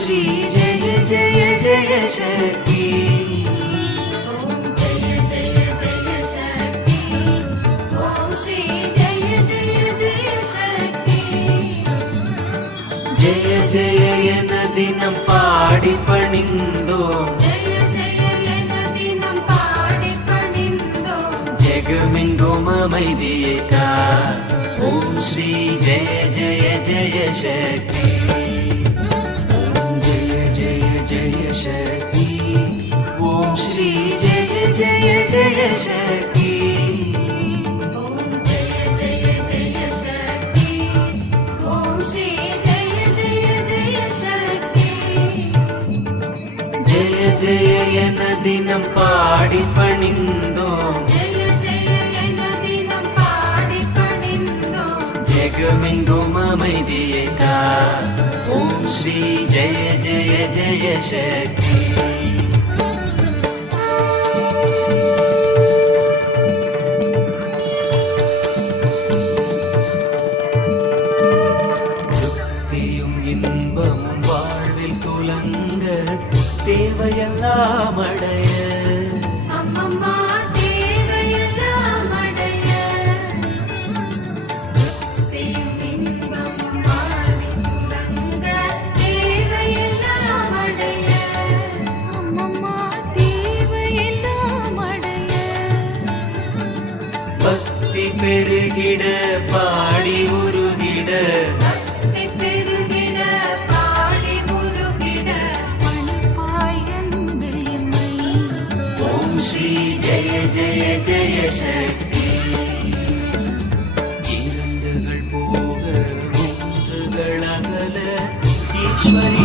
श्री जय जय जय शक्ति जय जय என தினம் பாடி பணிந்தோம் ஜெகமெங்கும் அமைதியே கா ஓம் ஸ்ரீ ஜெய ஜெய ஜெய சக்தி ஓம் ஜெய ஜெய ஜெய சக்தி ஓம் ஸ்ரீ ஜெய ஜெய ஜெய சக்தி ஜெய என தினம் பாடி பணிந்தோம் ஜெகமெங்கும் அமைதியே கா ஓம் ஸ்ரீ ஜெய ஜெய ஜெய சக்தி திருப்தியும் இன்பமும் வாழ்வில் துலங்க தேவையெல்லாம் அடைய பக்தி பெருகிட பாடி உருகிட श्री जय जय जय शक्ति இரண்டுகள் போக மூன்றுகள் அகல ஈஸ்வரி